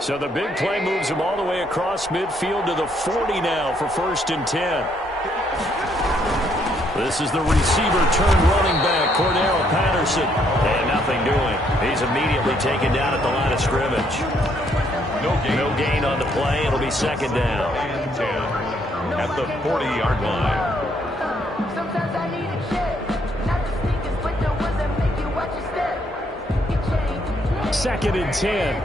So the big play moves him all the way across midfield to the 40 now for 1st and 10. This is the receiver turned running back, Cordero Patterson. And nothing doing. He's immediately taken down at the line of scrimmage. No gain on the play. It'll be 2nd down. And 10 at the 40-yard line. 2nd and 10.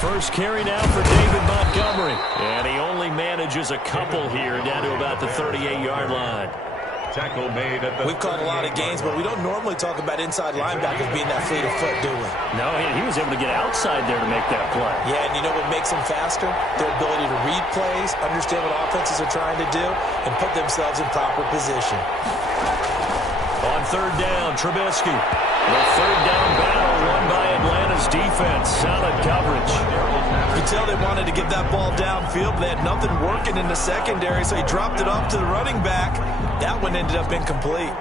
First carry now for David Montgomery. And he only manages a couple here down to about the 38-yard line. Tackle made at the... We've caught a lot of games, but we don't normally talk about inside linebackers being that fleet of foot, do we? No, he was able to get outside there to make that play. Yeah, and you know what makes them faster? Their ability to read plays, understand what offenses are trying to do, and put themselves in proper position. On 3rd down, Trubisky. The 3rd down battle won by Atlanta's defense. Solid coverage. You can tell they wanted to get that ball downfield, but they had nothing working in the secondary, so he dropped it off to the running back. That one ended up incomplete.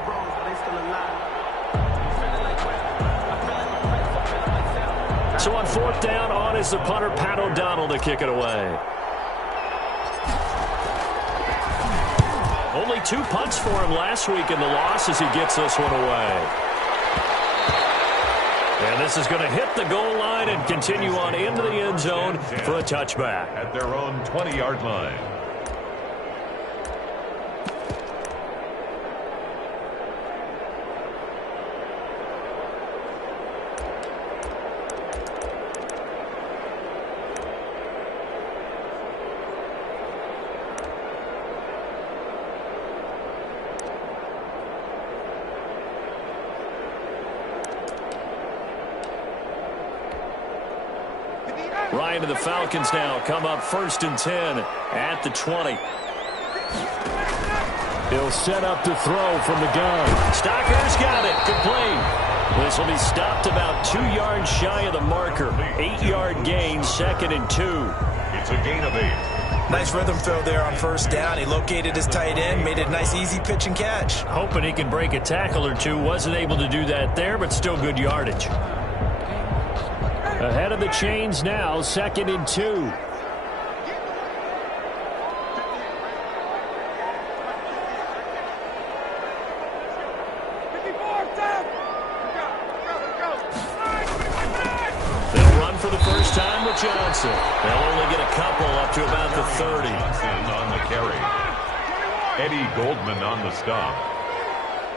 So on 4th down, on is the punter, Pat O'Donnell, to kick it away. Only 2 punts for him last week in the loss as he gets this one away. And this is going to hit the goal line and continue on into the end zone for a touchback. At their own 20-yard line. Ryan and the Falcons now come up 1st and 10 at the 20. He'll set up to throw from the gun. Stocker's got it. Complete. This will be stopped about 2 yards shy of the marker. 8-yard gain, 2nd and 2. It's a gain of 8. Nice rhythm throw there on 1st down. He located his tight end, made it a nice easy pitch and catch. Hoping he can break a tackle or two. Wasn't able to do that there, but still good yardage. Ahead of the chains now, 2nd and 2. They'll run for the first time with Johnson. They'll only get a couple up to about the 30. Johnson on the carry. Eddie Goldman on the stop.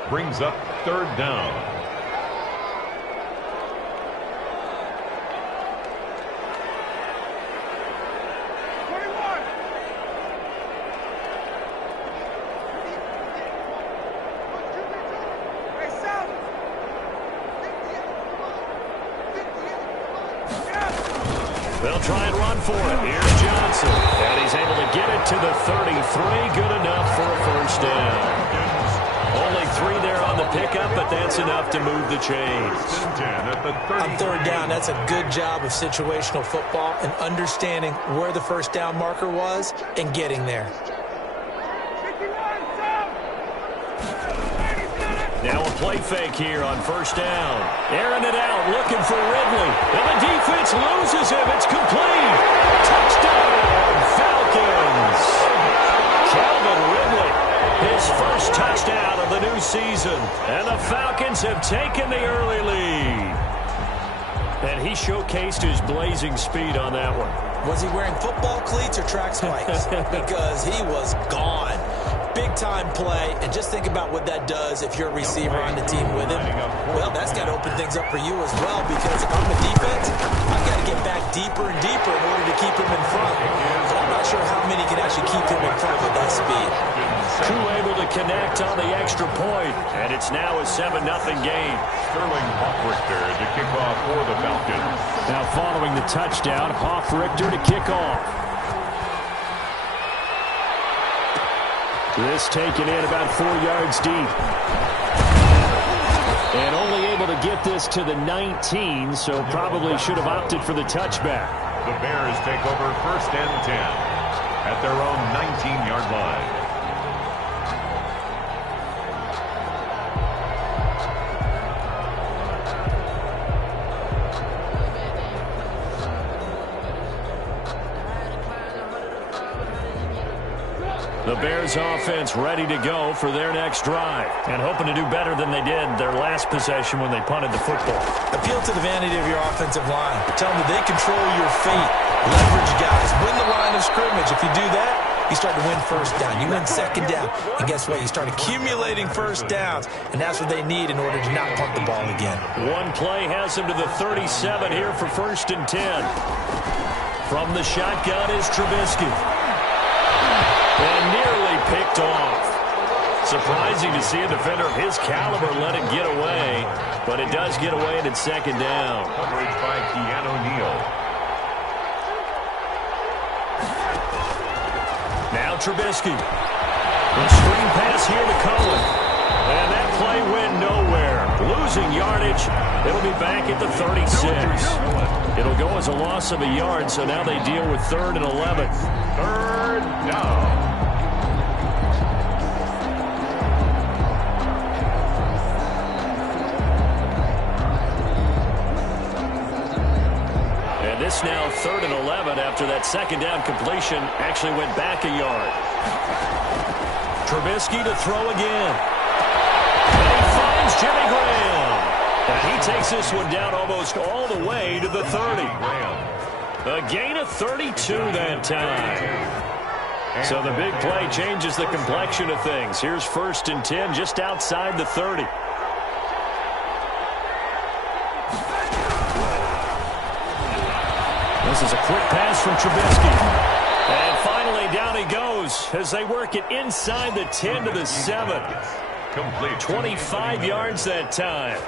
Brings up 3rd down. They'll try and run for it. Here's Johnson. And he's able to get it to the 33. Good enough for a 1st down. Only 3 there on the pickup, but that's enough to move the chains. On 3rd down, that's a good job of situational football and understanding where the 1st down marker was and getting there. Now a play fake here on 1st down. Airing it out, looking for Ridley. And the defense loses him. It's complete. Touchdown, Falcons. Calvin Ridley, his first touchdown of the new season. And the Falcons have taken the early lead. And he showcased his blazing speed on that one. Was he wearing football cleats or track spikes? Because he was gone. Big-time play, and just think about what that does if you're a receiver on the team with him. Well, that's got to open things up for you as well, because if I'm the defense, I've got to get back deeper and deeper in order to keep him in front. But I'm not sure how many can actually keep him in front with that speed. Crew able to connect on the extra point, and it's now a 7-0 game. Sterling Hoffrichter to kick off for the Falcons. Now following the touchdown, Hoffrichter to kick off. This taken in about 4 yards deep. And only able to get this to the 19, so probably should have opted for the touchback. The Bears take over 1st and 10 at their own 19-yard line. The Bears offense ready to go for their next drive and hoping to do better than they did their last possession when they punted the football. Appeal to the vanity of your offensive line. Tell them that they control your fate. Leverage guys. Win the line of scrimmage. If you do that, you start to win first down. You win second down. And guess what? You start accumulating first downs. And that's what they need in order to not punt the ball again. One play has them to the 37 here for 1st and 10. From the shotgun is Trubisky. And nearly picked off. Surprising to see a defender of his caliber let it get away, but it does get away and it's 2nd down. Coverage by Keanu Neal. Now Trubisky. The screen pass here to Cohen. And that play went nowhere. Losing yardage. It'll be back at the 36. It'll go as a loss of a yard, so now they deal with 3rd and 11. 3rd down. And this now 3rd and 11 after that 2nd down completion actually went back a yard. Trubisky to throw again. And he finds Jimmy Graham. And he takes this one down almost all the way to the 30. A gain of 32 that time. So the big play changes the complexion of things. Here's 1st and 10 just outside the 30. This is a quick pass from Trubisky. And finally down he goes as they work it inside the 10 to the 7. Complete. 25 yards that time.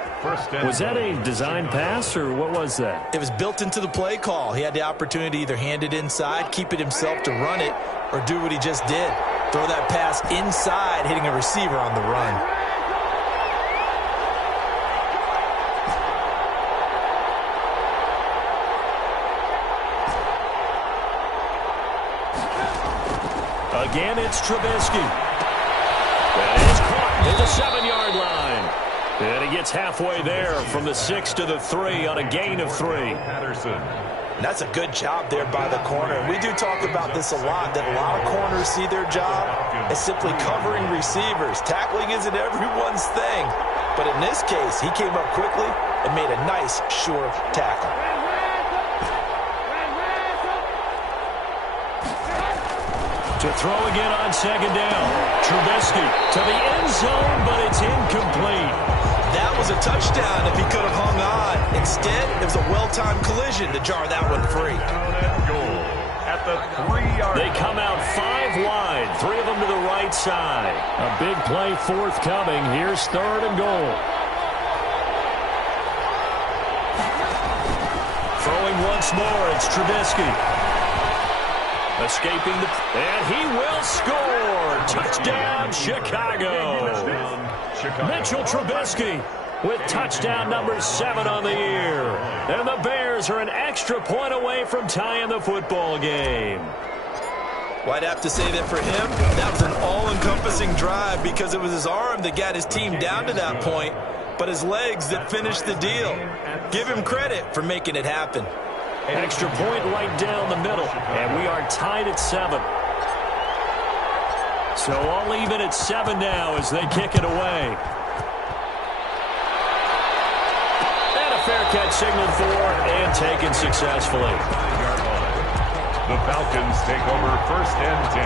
Was that a design pass, or what was that? It was built into the play call. He had the opportunity to either hand it inside, keep it himself to run it, or do what he just did. Throw that pass inside, hitting a receiver on the run. Again, it's Trubisky. And it's caught at the 7-yard line. And he gets halfway there from the 6 to the 3 on a gain of 3. Patterson. That's a good job there by the corner. We do talk about this a lot, that a lot of corners see their job as simply covering receivers. Tackling isn't everyone's thing. But in this case, he came up quickly and made a nice, sure tackle. To throw again on 2nd down. Trubisky to the end zone, but it's incomplete. That was a touchdown if he could have hung on. Instead, it was a well-timed collision to jar that one free. Goal at the 3-yard. They come out 5 wide, 3 of them to the right side. A big play forthcoming. Here's 3rd and goal. Throwing once more, it's Trubisky. Escaping and he will score. Touchdown, Chicago. Mitchell Trubisky with touchdown number 7 on the year. And the Bears are an extra point away from tying the football game. Well, I'd have to say that for him, that was an all-encompassing drive because it was his arm that got his team down to that point, but his legs that finished the deal. Give him credit for making it happen. Extra point right down the middle, and we are tied at 7. So all even at 7 now as they kick it away. And a fair catch signaled for and taken successfully. The Falcons take over 1st and 10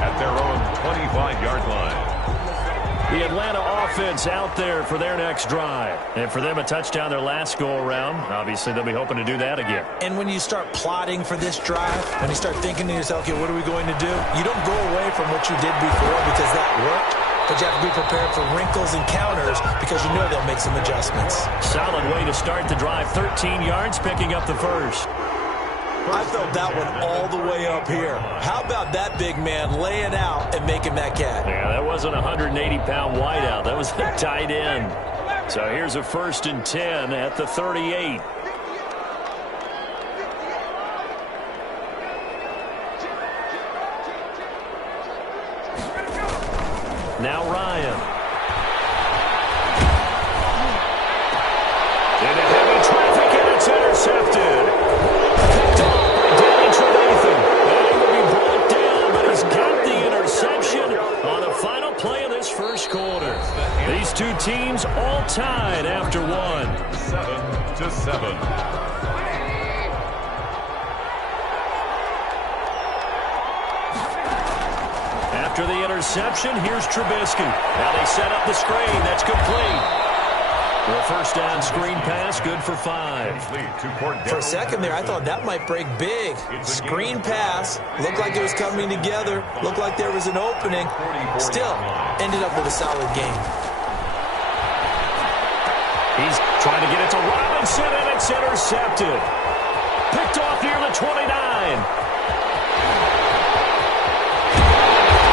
at their own 25-yard line. The Atlanta offense out there for their next drive. And for them, a touchdown their last go-around. Obviously, they'll be hoping to do that again. And when you start plotting for this drive, when you start thinking to yourself, okay, what are we going to do? You don't go away from what you did before because that worked. But you have to be prepared for wrinkles and counters because you know they'll make some adjustments. Solid way to start the drive. 13 yards, picking up the first. I felt that one all the way up here. How about that big man laying out and making that catch? Yeah, that wasn't a 180-pound wideout. That was a tight end. So here's a 1st and 10 at the 38. Now Ryan. Into heavy traffic, and it's intercepted. Picked off by Danny Trevathan. And he will be brought down, but he's got the interception. teams all tied after one. 7-7. After the interception, here's Trubisky. Now they set up the screen. That's complete. The first down screen pass, good for 5. For a second there, I thought that might break big. Screen pass, looked like it was coming together, looked like there was an opening. Still, ended up with a solid game. He's trying to get it to Robinson, and it's intercepted. Picked off near the 29.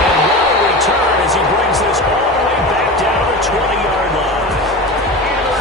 And what a return as he brings this all the way back down to the 20-yard line.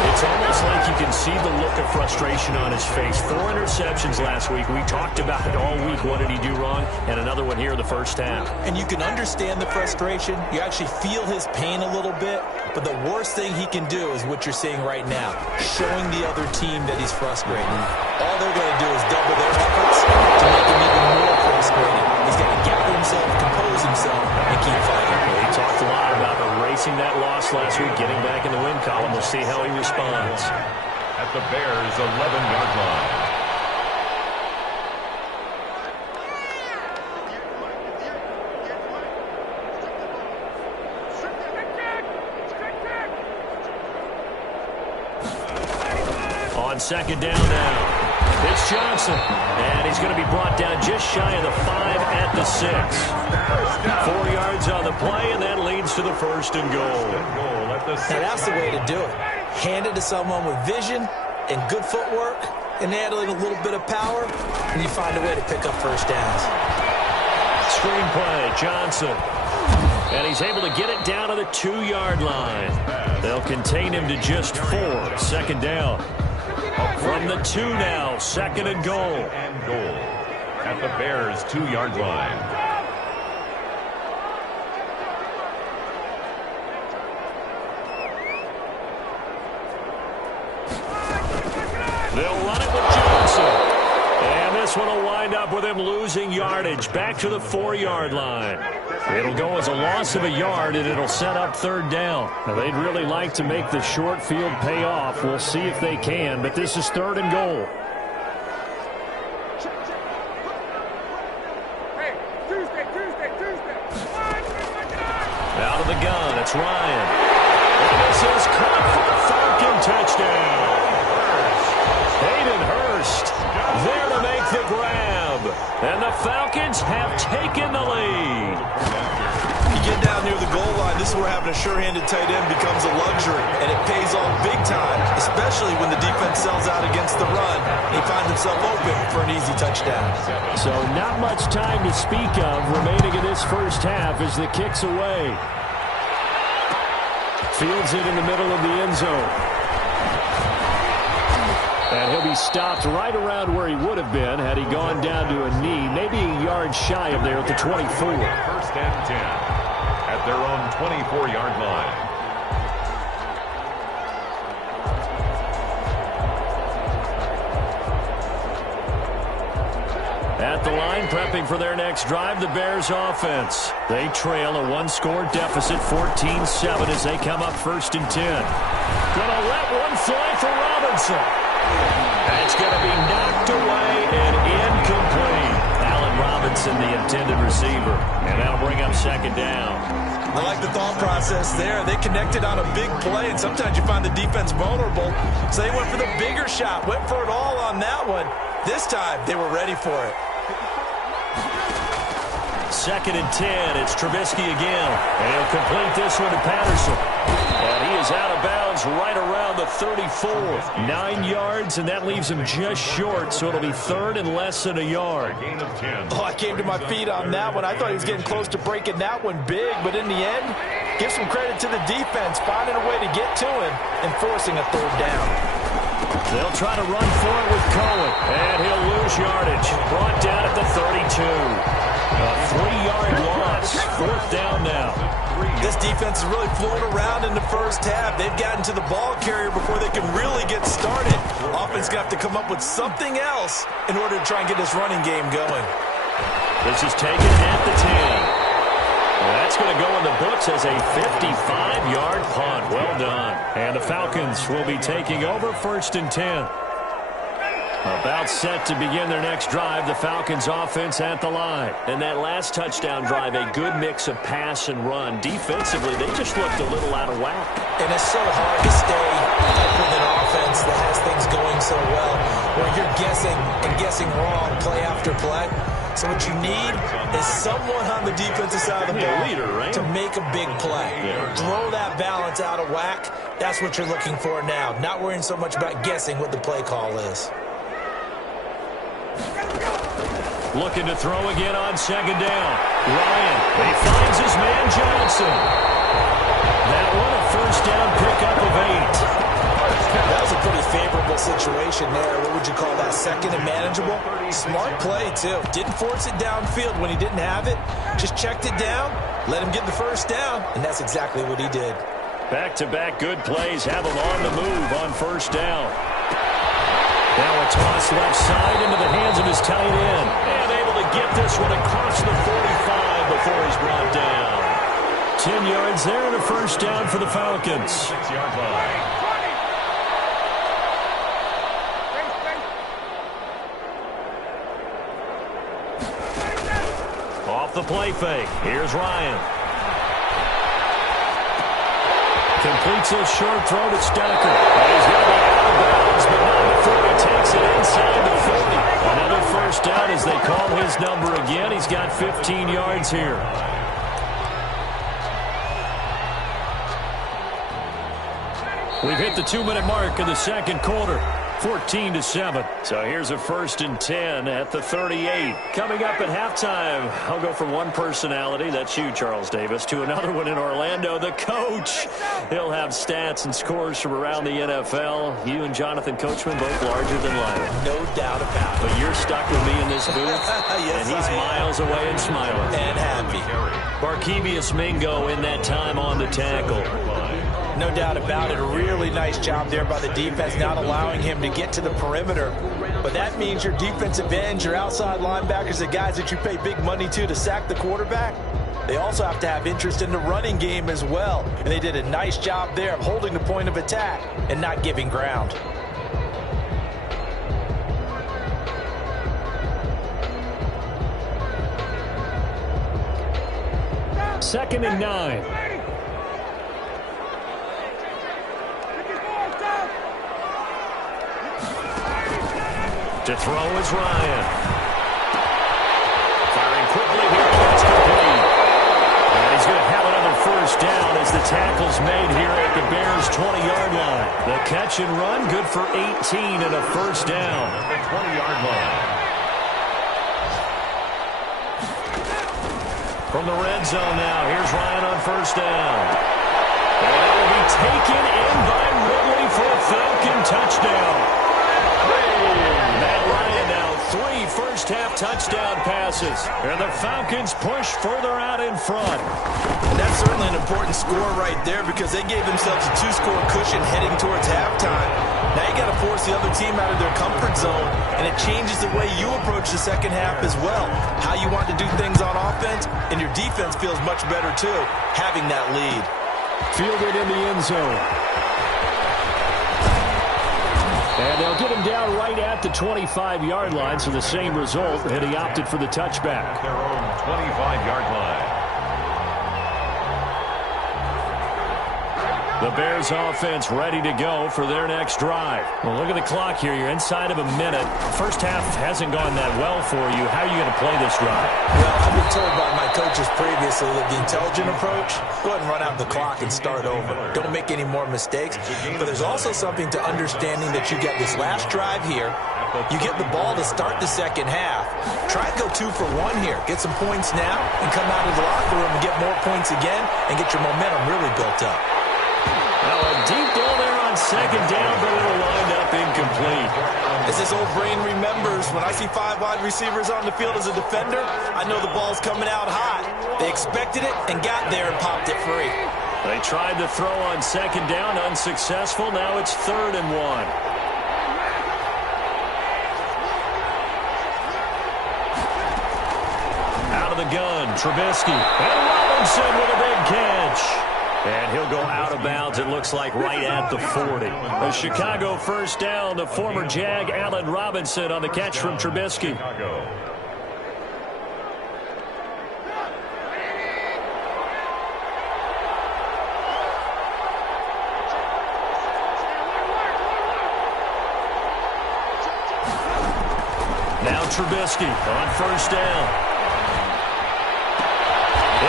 It's almost like you can see the look of frustration on his face. 4 interceptions last week. We talked about it all week. What did he do wrong? And another one here in the first half. And you can understand the frustration. You actually feel his pain a little bit. But the worst thing he can do is what you're seeing right now, showing the other team that he's frustrated. All they're going to do is double their efforts to make him even more frustrated. He's got to gather himself, compose himself, and keep fighting. He talked a lot about erasing that loss last week, getting back in the win column. We'll see how he responds. At the Bears' 11-yard line. On second down now. It's Johnson, and he's going to be brought down just shy of the 5 at the 6. 4 yards on the play, and that leads to the first and goal. Now that's the way to do it. Hand it to someone with vision and good footwork and adding a little bit of power, and you find a way to pick up first downs. Screenplay, Johnson. And he's able to get it down to the 2-yard line. They'll contain him to just 4. Second down. From the 2 now, second and goal. At the Bears' 2-yard line. They'll run it with Johnson. And this one will wind up with him losing yardage back to the 4-yard line. It'll go as a loss of a yard, and it'll set up third down. Now, they'd really like to make the short field pay off. We'll see if they can, but this is third and goal. Out of the gun, it's Ryan. And this is caught for a Falcon touchdown. Hayden Hurst there to make the grab. And the Falcons have taken the lead. You get down near the goal line, this is where having a sure-handed tight end becomes a luxury, and it pays off big time, especially when the defense sells out against the run. He finds himself open for an easy touchdown. So not much time to speak of remaining in this first half as the kick's away. Fields it in the middle of the end zone. And he'll be stopped right around where he would have been had he gone down to a knee, maybe a yard shy of there at the 24. First and 10 at their own 24-yard line. At the line, prepping for their next drive, the Bears offense. They trail a 1-score deficit, 14-7 as they come up first and 10. Gonna let one fly for Robinson. That's going to be knocked away and incomplete. Allen Robinson, the intended receiver. And that'll bring up second down. I like the thought process there. They connected on a big play, and sometimes you find the defense vulnerable. So they went for the bigger shot, went for it all on that one. This time, they were ready for it. Second and 10. It's Trubisky again. And he'll complete this one to Patterson. And he is out of bounds right around the 34. 9 yards, and that leaves him just short, so it'll be third and less than a yard. Oh, I came to my feet on that one. I thought he was getting close to breaking that one big, but in the end, give some credit to the defense, finding a way to get to him and forcing a third down. They'll try to run for it with Cohen, and he'll lose yardage. Brought down at the 32. A 3-yard loss. Fourth down now. This defense is really flown around in the first half. They've gotten to the ball carrier before they can really get started. Offense got to come up with something else in order to try and get this running game going. This is taken at the 10. Well, that's going to go in the book counts as a 55-yard punt. Well done. And the Falcons will be taking over 1st and 10. About set to begin their next drive, the Falcons offense at the line. And that last touchdown drive, a good mix of pass and run. Defensively, they just looked a little out of whack. And it's so hard to stay up with an offense that has things going so well, where you're guessing and guessing wrong play after play. So what you need is someone on the defensive side of the ball to make a big play. Throw that balance out of whack. That's what you're looking for now. Not worrying so much about guessing what the play call is. Looking to throw again on 2nd down. Ryan, he finds his man Johnson. That one a 1st down pickup of 8. That was a pretty favorable situation there. What would you call that? 2nd and manageable? Smart play, too. Didn't force it downfield when he didn't have it. Just checked it down, let him get the 1st down, and that's exactly what he did. Back-to-back good plays have him on the move on 1st down. Now a toss left side into the hands of his tight end. And able to get this one across the 45 before he's brought down. 10 yards there and a 1st down for the Falcons. 6-yard line. Off the play fake. Here's Ryan. Completes a short throw to Stocker. He's going to be out of bounds, but not before he takes it inside the 40. Another 1st down as they call his number again. He's got 15 yards here. We've hit the 2-minute mark in the 2nd quarter. 14-7. So here's a 1st and 10 at the 38. Coming up at halftime, I'll go from one personality, that's you, Charles Davis, to another one in Orlando, the coach. He'll have stats and scores from around the NFL. You and Jonathan Coachman both larger than life. No doubt about it. But you're stuck with me in this booth, yes, and he's miles away and smiling. And happy. Barkevius Mingo in that time on the tackle. No doubt about it. A really nice job there by the defense, not allowing him to get to the perimeter. But that means your defensive ends, your outside linebackers, the guys that you pay big money to sack the quarterback, they also have to have interest in the running game as well. And they did a nice job there of holding the point of attack and not giving ground. Second and 9. To throw is Ryan. Firing quickly here, that's complete. And he's going to have another 1st down as the tackle's made here at the Bears' 20-yard line. The catch and run, good for 18 and a 1st down. At the 20-yard line. From the red zone now, here's Ryan on 1st down. And it will be taken in by Ridley for a Falcon touchdown. Matt Ryan now 3 first-half touchdown passes. And the Falcons push further out in front. And that's certainly an important score right there because they gave themselves a 2-score cushion heading towards halftime. Now you got to force the other team out of their comfort zone, and it changes the way you approach the second half as well. How you want to do things on offense, and your defense feels much better too, having that lead. Fielded in the end zone. And they'll get him down right at the 25-yard line, so the same result, and he opted for the touchback. At their own 25-yard line. The Bears offense ready to go for their next drive. Well, look at the clock here. You're inside of a minute. First half hasn't gone that well for you. How are you going to play this drive? Well, I've been told by my coaches previously that the intelligent approach, go ahead and run out the clock and start over. Don't make any more mistakes. But there's also something to understanding that you get this last drive here. You get the ball to start the second half. Try and go 2 for 1 here. Get some points now and come out of the locker room and get more points again and get your momentum really built up. Now a deep ball there on second down, but it'll wind up incomplete. As this old brain remembers, when I see 5 wide receivers on the field as a defender, I know the ball's coming out hot. They expected it and got there and popped it free. They tried to throw on second down, unsuccessful. Now it's 3rd and 1. Out of the gun. Trubisky and Robinson with a big catch. And he'll go out of bounds, it looks like, right at the 40. A Chicago first down. The former Jag, Allen Robinson, on the catch from Trubisky. Now Trubisky on first down.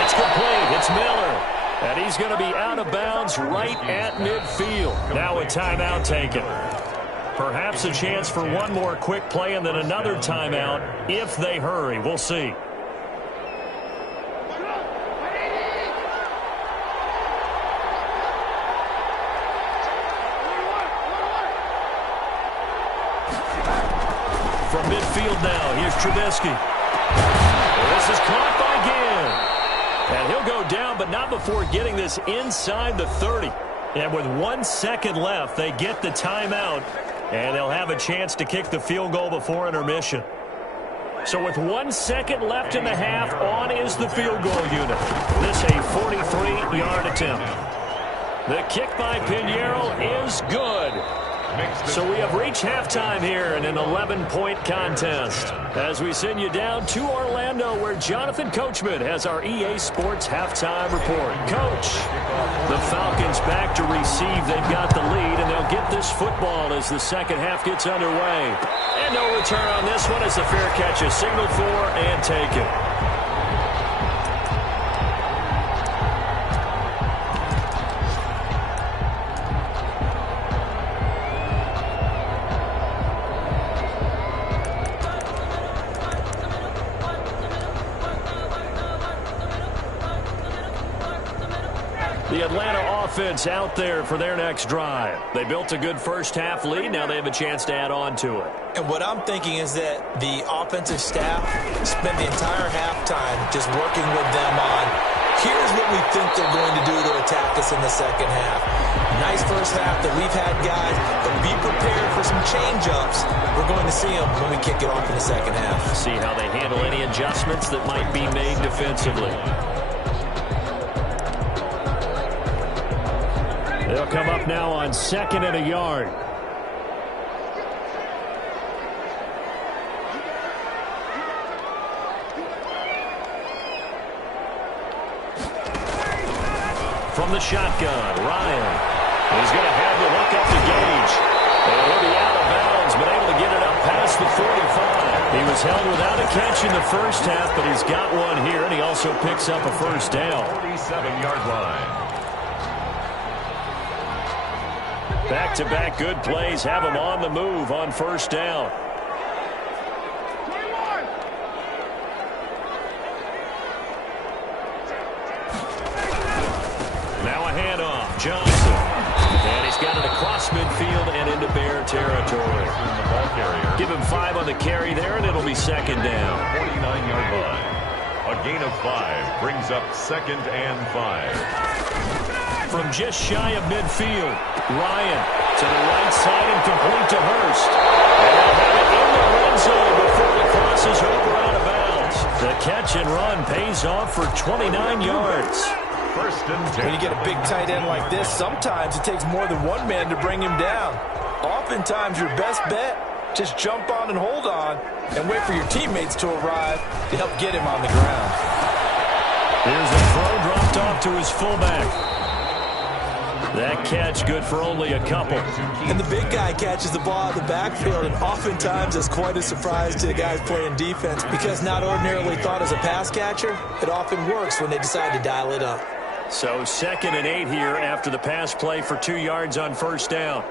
It's complete. It's Miller. And he's going to be out of bounds right at midfield. Now a timeout taken. Perhaps a chance for one more quick play and then another timeout if they hurry. We'll see. From midfield now, here's Trubisky. This is caught by Ginn. And he'll go down, but not before getting this inside the 30. And with 1 second left, they get the timeout, and they'll have a chance to kick the field goal before intermission. So with 1 second left in the half, on is the field goal unit. This a 43-yard attempt. The kick by Pinheiro is good. So we have reached halftime here in an 11-point contest as we send you down to Orlando where Jonathan Coachman has our EA Sports halftime report. Coach, the Falcons back to receive. They've got the lead, and they'll get this football as the second half gets underway. And no return on this one as the fair catch is signaled for and taken. The Atlanta offense out there for their next drive. They built a good first-half lead. Now they have a chance to add on to it. And what I'm thinking is that the offensive staff spent the entire halftime just working with them on, here's what we think they're going to do to attack us in the second half. Nice first half that we've had, guys, but be prepared for some change-ups. We're going to see them when we kick it off in the second half. See how they handle any adjustments that might be made defensively. They'll come up now on 2nd and a yard. From the shotgun, Ryan. He's going to have to look up the gauge. And he'll be out of bounds, but able to get it up past the 45. He was held without a catch in the first half, but he's got one here, and he also picks up a first down. 47-yard line. Back-to-back good plays have him on the move on first down. Now a handoff. Johnson. And he's got it across midfield and into Bear territory. Give him 5 on the carry there, and it'll be second down. 49-yard line. A gain of 5 brings up 2nd and 5. From just shy of midfield, Ryan to the right side and complete to Hurst. And they'll have it in the red zone before he crosses over out of bounds. The catch and run pays off for 29 yards. First and 10. When you get a big tight end like this, sometimes it takes more than one man to bring him down. Oftentimes, your best bet, just jump on and hold on and wait for your teammates to arrive to help get him on the ground. Here's a throw dropped off to his fullback. That catch good for only a couple. And the big guy catches the ball out of the backfield, and oftentimes it's quite a surprise to the guys playing defense because not ordinarily thought as a pass catcher, it often works when they decide to dial it up. So 2nd and 8 here after the pass play for 2 yards on first down.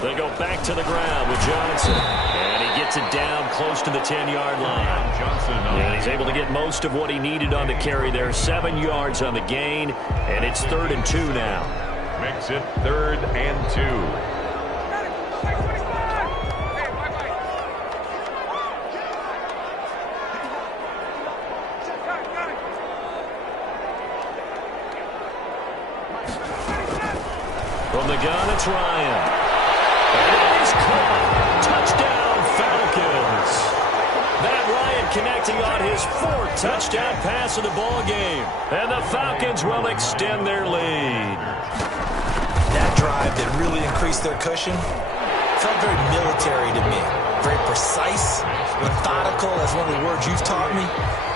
They go back to the ground with Johnson. And he gets it down close to the 10-yard line. And he's able to get most of what he needed on the carry there. 7 yards on the gain. And it's 3rd and 2 now. Makes it 3rd and 2. From the gun, it's Ryan. And touchdown pass of the ball game. And the Falcons will extend their lead. That drive that really increased their cushion felt very military to me. Very precise, methodical, that's one of the words you've taught me.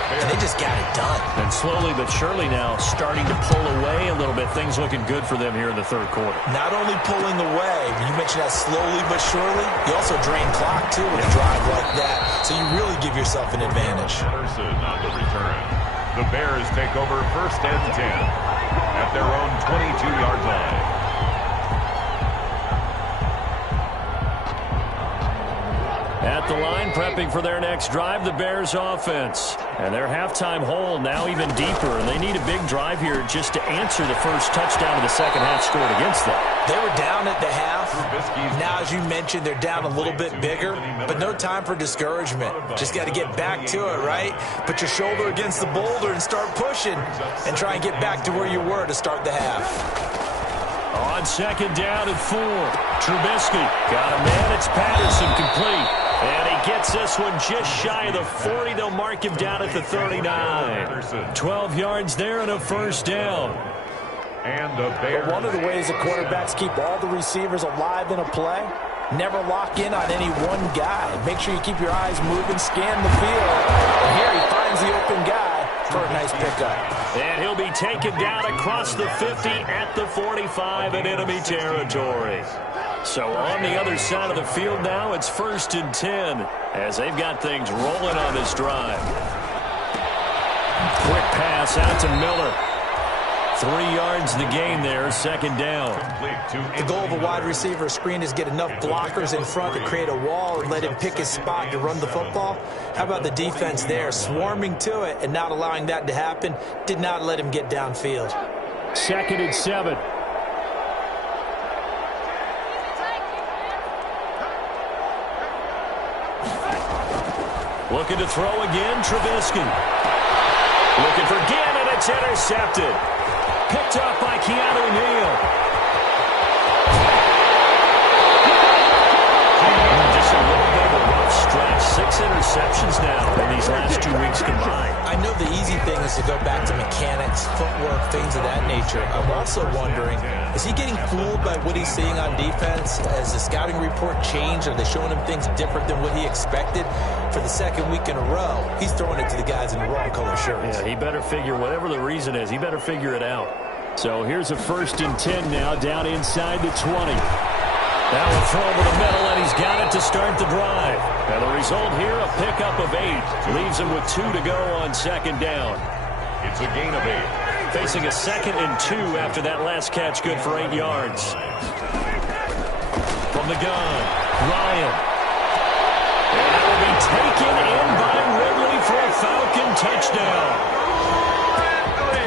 And they just got it done. And slowly but surely now starting to pull away a little bit. Things looking good for them here in the third quarter. Not only pulling away, you mentioned that slowly but surely, you also drain clock too with a drive like that. So you really give yourself an advantage. Anderson on the return. The Bears take over 1st and 10 at their own 22-yard line. At the line, prepping for their next drive, the Bears offense. And their halftime hole now even deeper, and they need a big drive here just to answer the first touchdown of the second half scored against them. They were down at the half. Now, as you mentioned, they're down a little bit bigger, but no time for discouragement. Just got to get back to it, right? Put your shoulder against the boulder and start pushing and try and get back to where you were to start the half. On 2nd down and 4, Trubisky got a man. It's Patterson complete. And he gets this one just shy of the 40. They'll mark him down at the 39. 12 yards there and a 1st down. And the Bears. One of the ways the quarterbacks keep all the receivers alive in a play, never lock in on any one guy. Make sure you keep your eyes moving, scan the field. And here he finds the open guy for a nice pickup. And he'll be taken down across the 50 at the 45 in enemy territory. So on the other side of the field now, it's 1st and 10 as they've got things rolling on this drive. Quick pass out to Miller. 3 yards the gain there, 2nd down. The goal of a wide receiver screen is get enough blockers in front to create a wall and let him pick his spot to run the football. How about the defense there, swarming to it and not allowing that to happen? Did not let him get downfield. 2nd and 7. Looking to throw again, Trubisky. Looking for Ginn, and it's intercepted. Picked up by Keanu Neal. Just a little bit of a rough stretch. 6 interceptions now in these last 2 weeks combined. I know the easy thing is to go back to mechanics, footwork, things of that nature. I'm also wondering, is he getting fooled by what he's seeing on defense? Has the scouting report changed? Are they showing him things different than what he expected? For the 2nd week in a row, he's throwing it to the guys in the wrong color shirts. Yeah, he better figure, whatever the reason is, he better figure it out. So here's a 1st and 10 now, down inside the 20. That will throw over the middle, and he's got it to start the drive. And the result here, a pickup of 8. Leaves him with 2 to go on 2nd down. It's a gain of 8. Facing a 2nd and 2 after that last catch, good for 8 yards. From the gun, Ryan. And it will be taken in by Ridley for a Falcon touchdown.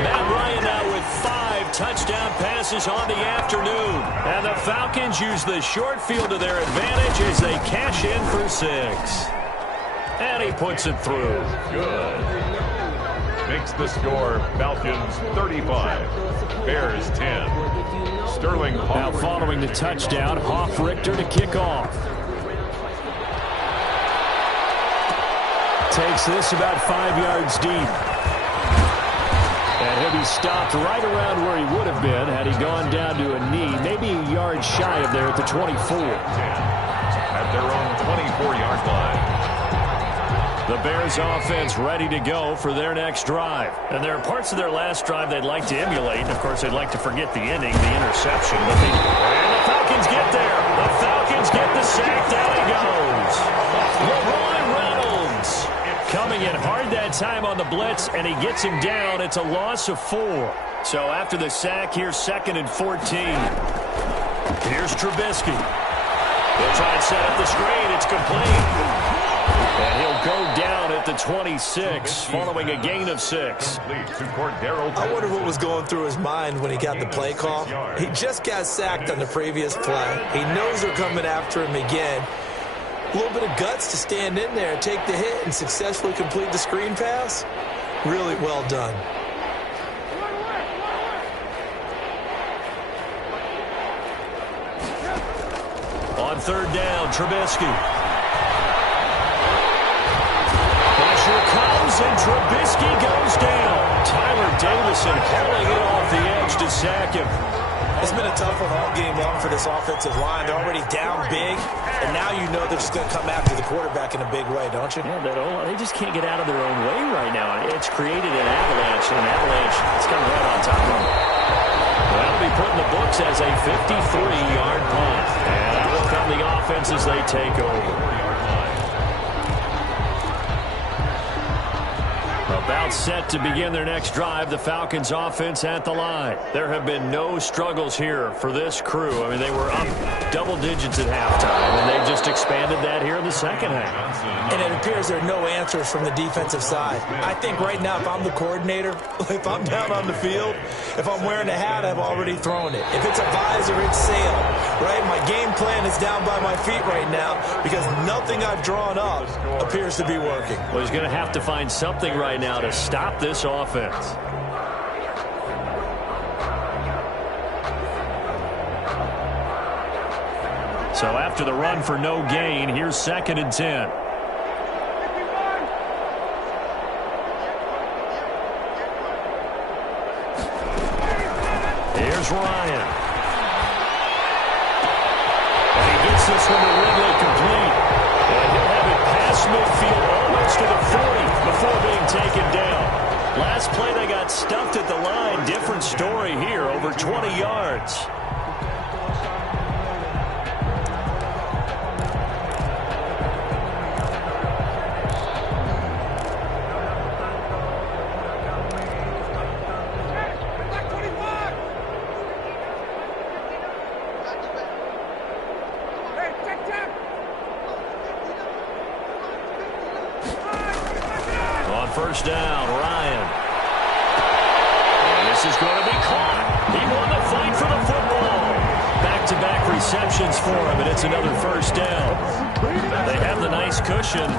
Matt Ryan now with 5 touchdown passes on the afternoon. And the Falcons use the short field to their advantage as they cash in for 6. And he puts it through. Good. Makes the score Falcons 35, Bears 10. Sterling now following the touchdown, Hoff-Richter to kick off. Takes this about 5 yards deep. And he'll be stopped right around where he would have been had he gone down to a knee, maybe a yard shy of there at the 24. At their own 24-yard line. The Bears offense ready to go for their next drive. And there are parts of their last drive they'd like to emulate. And, of course, they'd like to forget the ending, the interception. But and the Falcons get there. The Falcons get the sack. Down he goes. LeRoy Reynolds coming in hard that time on the blitz, and he gets him down. It's a loss of 4. So after the sack, here's 2nd and 14. Here's Trubisky. They'll try and set up the screen. It's complete. And he'll go down at the 26, following a gain of 6. I wonder what was going through his mind when he got the play call. He just got sacked on the previous play. He knows they're coming after him again. A little bit of guts to stand in there, take the hit, and successfully complete the screen pass. Really well done. On 3rd down, Trubisky. Pressure comes, and Trubisky goes down. Tyler Davison hauling it off the edge to sack him. It's been a tough one all game long for this offensive line. They're already down big, and now you know they're just going to come after the quarterback in a big way, don't you? Yeah, they just can't get out of their own way right now. It's created an avalanche, and an avalanche is coming right on top of them. That'll be put in the books as a 53-yard punt. And out will come the offense as they take over. About set to begin their next drive, the Falcons offense at the line. There have been no struggles here for this crew. I mean, they were up double digits at halftime, and they've just expanded that here in the second half. And it appears there are no answers from the defensive side. I think right now, if I'm the coordinator, if I'm down on the field, if I'm wearing a hat, I've already thrown it. If it's a visor, it's sail, right? My game plan is down by my feet right now because nothing I've drawn up appears to be working. Well, he's going to have to find something right now to stop this offense. So after the run for no gain, here's 2nd and 10. Here's Ryan. And he gets this one to Ridley complete. And he'll have it past midfield almost to the 40 before being taken down. Last play they got stuffed at the line. Different story here, over 20 yards. First down, Ryan. And this is going to be caught. He won the fight for the football. Back-to-back receptions for him, and it's another first down. They have the nice cushion.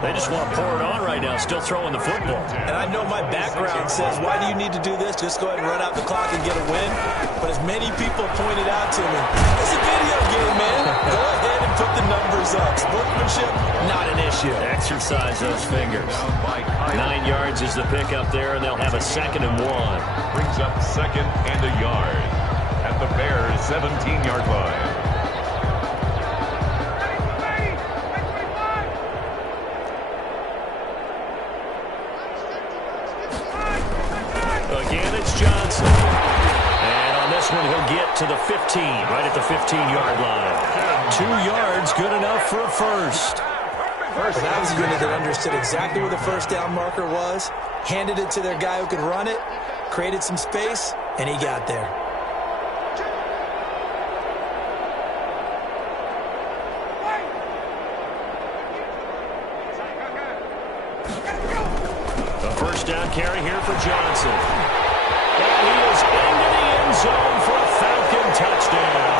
They just want to pour it on right now, still throwing the football. And I know my background says, why do you need to do this? Just go ahead and run out the clock and get a win. But as many people pointed out to me, it's a video game, man. Go ahead and put the numbers up. Sportsmanship, not an issue. Exercise those fingers. 9 yards is the pickup there, and they'll have a 2nd and 1. Brings up 2nd and a yard at the Bears' 17-yard line. Again, it's Johnson. And on this one, he'll get to the 15, right at the 15-yard line. 2 yards, good enough for a first. Well, that was a unit that understood exactly where the first down marker was, handed it to their guy who could run it, created some space, and he got there. A first down carry here for Johnson. And he is into the end zone for a Falcon touchdown.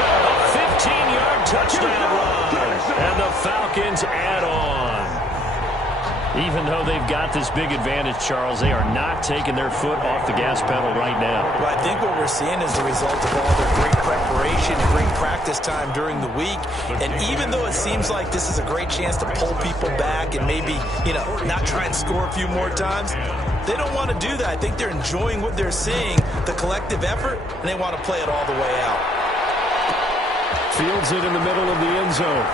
A 15-yard touchdown run. And the Falcons add on. Even though they've got this big advantage, Charles, they are not taking their foot off the gas pedal right now. Well, I think what we're seeing is the result of all their great preparation and great practice time during the week. And even though it seems like this is a great chance to pull people back and maybe, not try and score a few more times, they don't want to do that. I think they're enjoying what they're seeing, the collective effort, and they want to play it all the way out. Fields it in the middle of the end zone.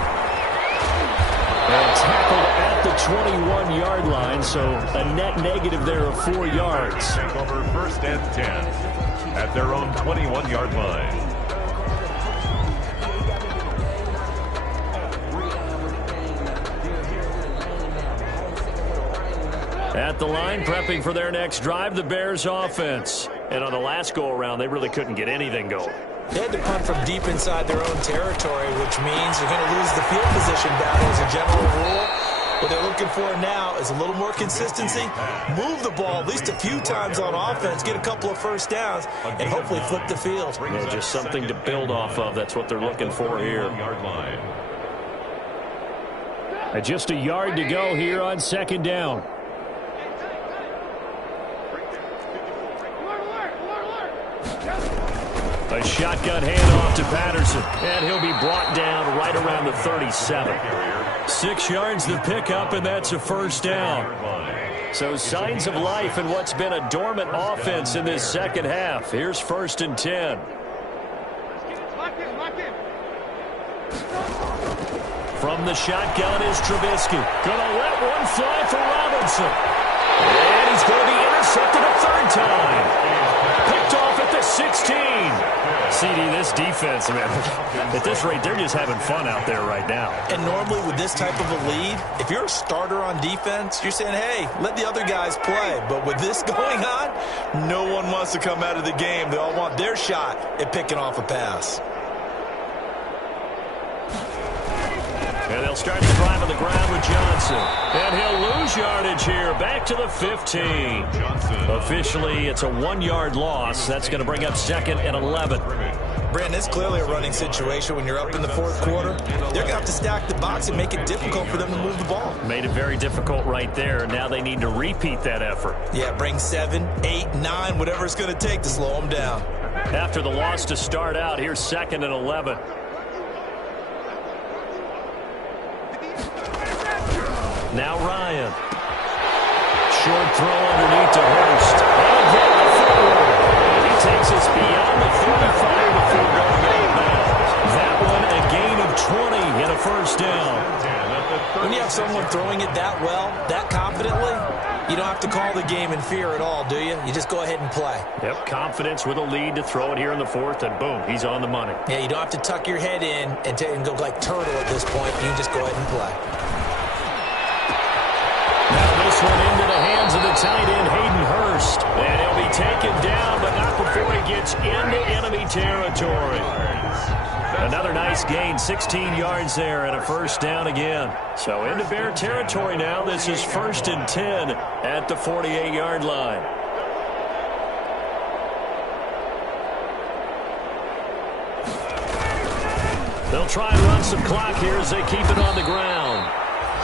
And tackled at the 21-yard line, so a net negative there of 4 yards. Take over 1st and 10 at their own 21-yard line. At the line, prepping for their next drive, the Bears offense. And on the last go-around, they really couldn't get anything going. They had to punt from deep inside their own territory, which means you're going to lose the field position battle as a general rule. What they're looking for now is a little more consistency, move the ball at least a few times on offense, get a couple of first downs, and hopefully flip the field. Yeah, just something to build off of. That's what they're looking for here. Just a yard to go here on 2nd down. A A shotgun handoff to Patterson, and he'll be brought down right around the 37. 6 yards the pickup, and that's a first down. So signs of life in what's been a dormant offense in this second half. Here's 1st and 10. From the shotgun is Trubisky. Gonna let one fly for Robinson. And he's going to be intercepted a 3rd time. Picked off at the 16. CD, this defense, man, at this rate, they're just having fun out there right now. And normally with this type of a lead, if you're a starter on defense, you're saying, hey, let the other guys play. But with this going on, no one wants to come out of the game. They all want their shot at picking off a pass. And they'll start the drive on the ground with Johnson. And he'll lose yardage here. Back to the 15. Officially, it's a 1-yard loss. That's going to bring up 2nd and 11. Brandon, it's clearly a running situation when you're up in the 4th quarter. They're going to have to stack the box and make it difficult for them to move the ball. Made it very difficult right there. Now they need to repeat that effort. Yeah, bring 7, 8, 9, whatever it's going to take to slow them down. After the loss to start out, here's 2nd and 11. Now Ryan. Short throw underneath to Hurst. And again, forward. He takes us beyond the 35 before going out of bounds. That one a gain of 20 and a first down. When you have someone throwing it that well, that confidently, you don't have to call the game in fear at all, do you? You just go ahead and play. Yep, confidence with a lead to throw it here in the 4th, and boom, he's on the money. Yeah, you don't have to tuck your head in and go like turtle at this point. You just go ahead and play. Now this one into the hands of the tight end, Hayden Hurst. And he'll be taken down, but not before he gets into enemy territory. Another nice gain, 16 yards there, and a first down again. So into Bear territory now. This is 1st and 10 at the 48-yard line. They'll try and run some clock here as they keep it on the ground.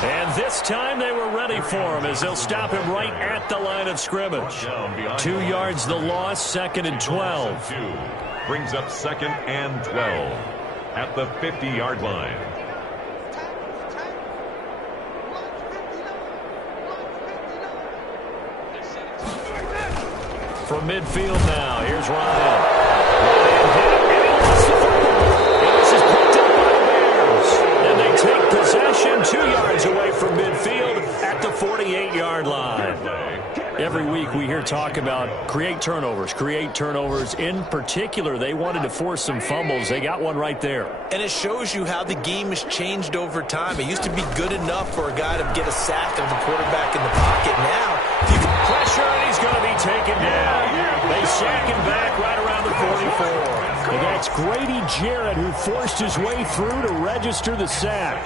And this time they were ready for him as they'll stop him right at the line of scrimmage. 2 yards the loss, 2nd and 12. Brings up 2nd and 12 at the 50-yard line. From midfield now, here's Ryan. Ryan hit, and he lost the football. And this is picked up by the Bears. And they take possession 2 yards away from midfield at the 48-yard line. Every week we hear talk about create turnovers. In particular, they wanted to force some fumbles. They got one right there. And it shows you how the game has changed over time. It used to be good enough for a guy to get a sack of the quarterback in the pocket. Now, if you can pressure, and he's going to be taken down. They sack him back right around the 44. And that's Grady Jarrett who forced his way through to register the sack.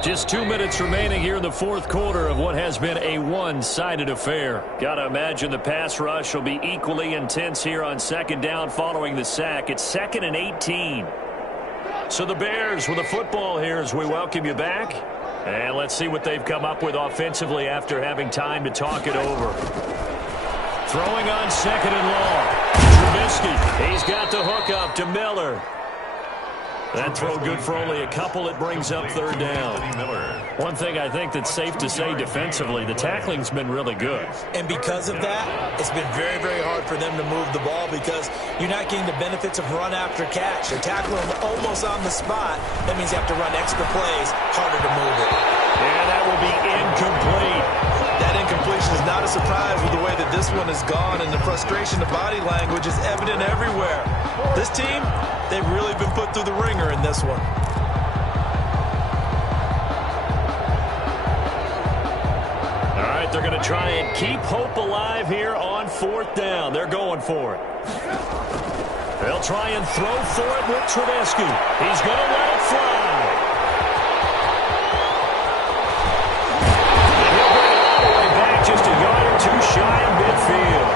Just 2 minutes remaining here in the 4th quarter of what has been a one-sided affair. Gotta imagine the pass rush will be equally intense here on 2nd down following the sack. It's 2nd and 18. So the Bears with the football here as we welcome you back. And let's see what they've come up with offensively after having time to talk it over. Throwing on 2nd and long. Trubisky, he's got the hook up to Miller. That throw good for only a couple. It brings up 3rd down. One thing I think that's safe to say defensively, the tackling's been really good. And because of that, it's been very, very hard for them to move the ball because you're not getting the benefits of run after catch. They're tackling almost on the spot. That means you have to run extra plays, harder to move it. And that will be incomplete. That incompletion is not a surprise with the way that this one has gone, and the frustration, the body language is evident everywhere. This team, they've really been put through the ringer in this one. All right, they're going to try and keep hope alive here on 4th down. They're going for it. They'll try and throw for it with Trubisky. He's going to let it fly. Just a yard or two shy of midfield.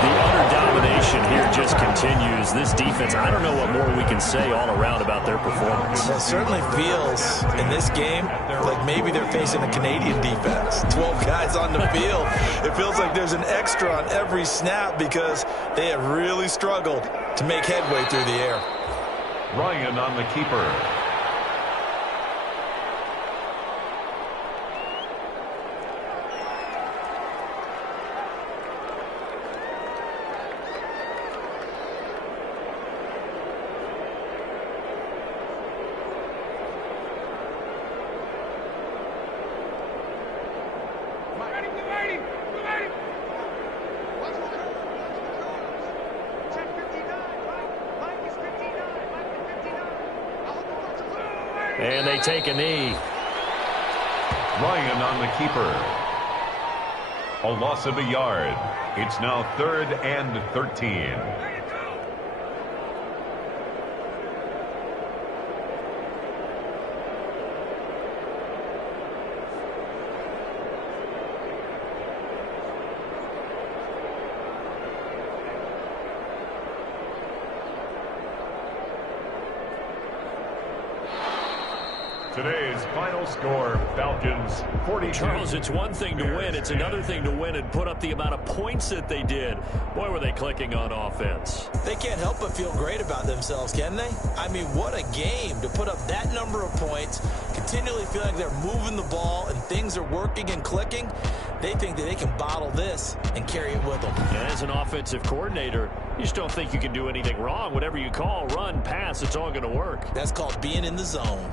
The utter domination here just continues. This defense, I don't know what more we can say all around about their performance. It certainly feels in this game like maybe they're facing a Canadian defense. 12 guys on the field. It feels like there's an extra on every snap because they have really struggled to make headway through the air. Ryan on the keeper. And they take a knee. Ryan on the keeper. A loss of a yard. It's now 3rd and 13. Today's final score, Falcons 42. Charles, it's one thing to win. It's another thing to win and put up the amount of points that they did. Boy, were they clicking on offense. They can't help but feel great about themselves, can they? I mean, what a game to put up that number of points, continually feel like they're moving the ball and things are working and clicking. They think that they can bottle this and carry it with them. And as an offensive coordinator, you just don't think you can do anything wrong. Whatever you call, run, pass, it's all going to work. That's called being in the zone.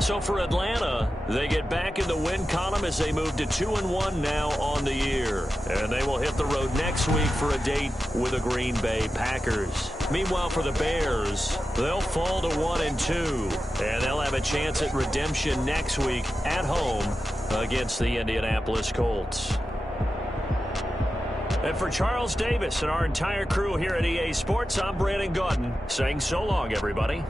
So for Atlanta, they get back in the win column as they move to 2-1 now on the year. And they will hit the road next week for a date with the Green Bay Packers. Meanwhile, for the Bears, they'll fall to 1-2. And they'll have a chance at redemption next week at home against the Indianapolis Colts. And for Charles Davis and our entire crew here at EA Sports, I'm Brandon Gaudin saying so long, everybody.